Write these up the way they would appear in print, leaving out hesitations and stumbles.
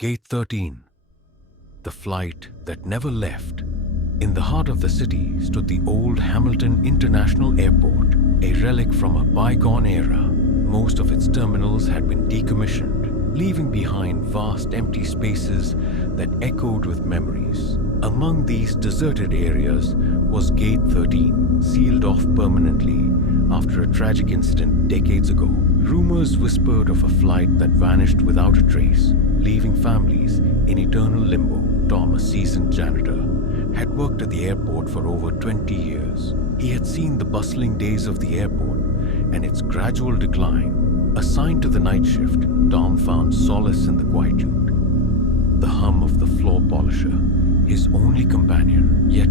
Gate 13, the flight that never left. In the heart of the city stood the old Hamilton International Airport, a relic from a bygone era. Most of its terminals had been decommissioned, leaving behind vast empty spaces that echoed with memories. Among these deserted areas was Gate 13, sealed off permanently after a tragic incident decades ago. Rumors whispered of a flight that vanished without a trace, leaving families in eternal limbo. Tom, a seasoned janitor, had worked at the airport for over 20 years. He had seen the bustling days of the airport and its gradual decline. Assigned to the night shift, Tom found solace in the quietude. The hum of the floor polisher, his only companion, yet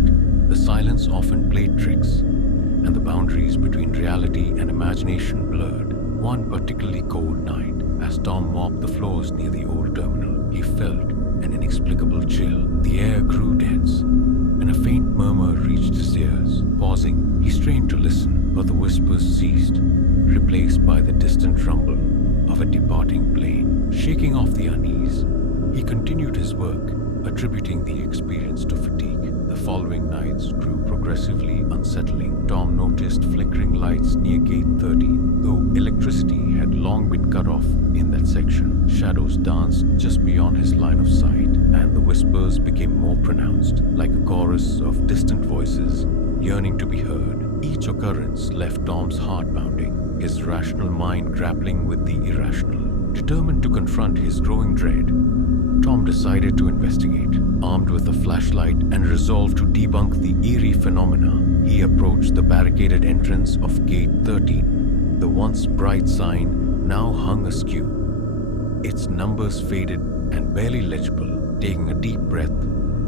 the silence often played tricks, and the boundaries between reality and imagination blurred. One particularly cold night, as Tom mopped the floors near the old terminal, he felt an inexplicable chill. The air grew dense, and a faint murmur reached his ears. Pausing, he strained to listen, but the whispers ceased, replaced by the distant rumble of a departing plane. Shaking off the unease, he continued his work, attributing the experience to fatigue. The following nights grew progressively unsettling. Tom noticed flickering lights near Gate 13. Though electricity had long been cut off in that section, shadows danced just beyond his line of sight, and the whispers became more pronounced, like a chorus of distant voices yearning to be heard. Each occurrence left Tom's heart pounding, his rational mind grappling with the irrational. Determined to confront his growing dread, Tom decided to investigate. Armed with a flashlight and resolved to debunk the eerie phenomena, he approached the barricaded entrance of Gate 13. The once bright sign now hung askew, its numbers faded and barely legible. Taking a deep breath,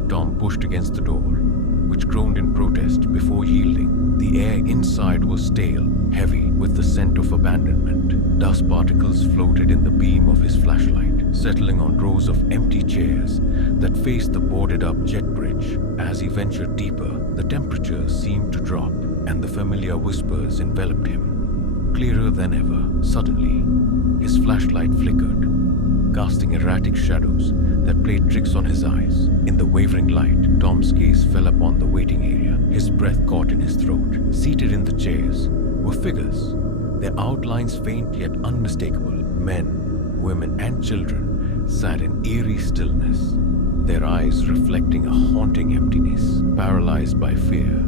Tom pushed against the door, which groaned in protest before yielding. The air inside was stale, heavy with the scent of abandonment. Dust particles floated in the beam of his flashlight, settling on rows of empty chairs that faced the boarded-up jet bridge. As he ventured deeper, the temperature seemed to drop, and the familiar whispers enveloped him. Clearer than ever, suddenly, his flashlight flickered, casting erratic shadows that played tricks on his eyes. In the wavering light, Tom's gaze fell upon the waiting area. His breath caught in his throat. Seated in the chairs were figures, their outlines faint yet unmistakable. Men, women, and children sat in eerie stillness, their eyes reflecting a haunting emptiness. Paralyzed by fear,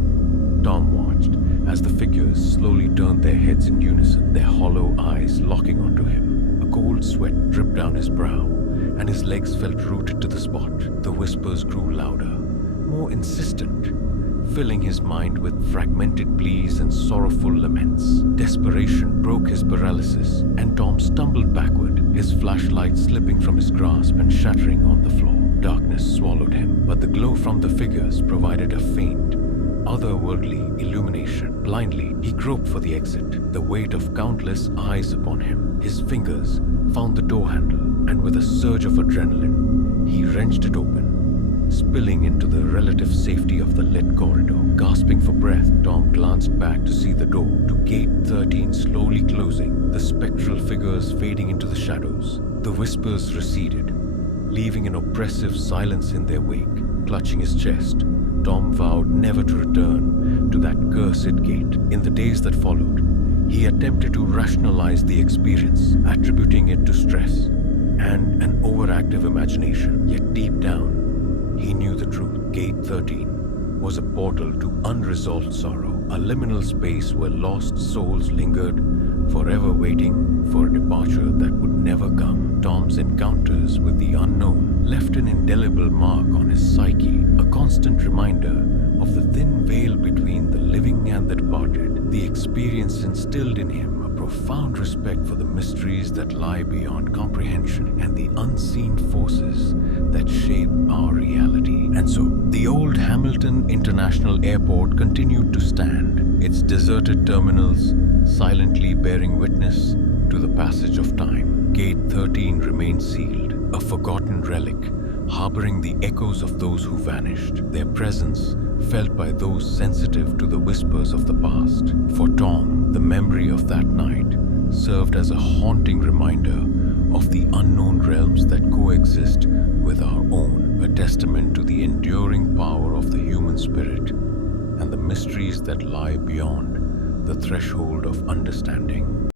Tom watched as the figures slowly turned their heads in unison, their hollow eyes locking onto him. A cold sweat dripped down his brow, and his legs felt rooted to the spot. The whispers grew louder, more insistent, filling his mind with fragmented pleas and sorrowful laments. Desperation broke his paralysis, and Tom stumbled backward, his flashlight slipping from his grasp and shattering on the floor. Darkness swallowed him, but the glow from the figures provided a faint, otherworldly illumination. Blindly, he groped for the exit, the weight of countless eyes upon him. His fingers found the door handle, and with a surge of adrenaline, he wrenched it open, spilling into the relative safety of the lit corridor. Gasping for breath, Tom glanced back to see the door to Gate 13 slowly closing, the spectral figures fading into the shadows. The whispers receded, leaving an oppressive silence in their wake. Clutching his chest, Tom vowed never to return to that cursed gate. In the days that followed, he attempted to rationalize the experience, attributing it to stress and an overactive imagination. Yet deep down, he knew the truth. Gate 13 was a portal to unresolved sorrow, a liminal space where lost souls lingered, forever waiting for a departure that would never come. Tom's encounters with the unknown left an indelible mark on his psyche, a constant reminder of the thin veil between the living and the departed. The experience instilled in him a profound respect for the mysteries that lie beyond comprehension and the unseen forces that shape our reality. And so, the old Hamilton International Airport continued to stand, its deserted terminals silently bearing witness to the passage of time. Gate 13 remained sealed, a forgotten relic, harboring the echoes of those who vanished, their presence felt by those sensitive to the whispers of the past. For Tom, the memory of that night served as a haunting reminder of the unknown realms that coexist with our own, a testament to the enduring power of the human spirit and the mysteries that lie beyond the threshold of understanding.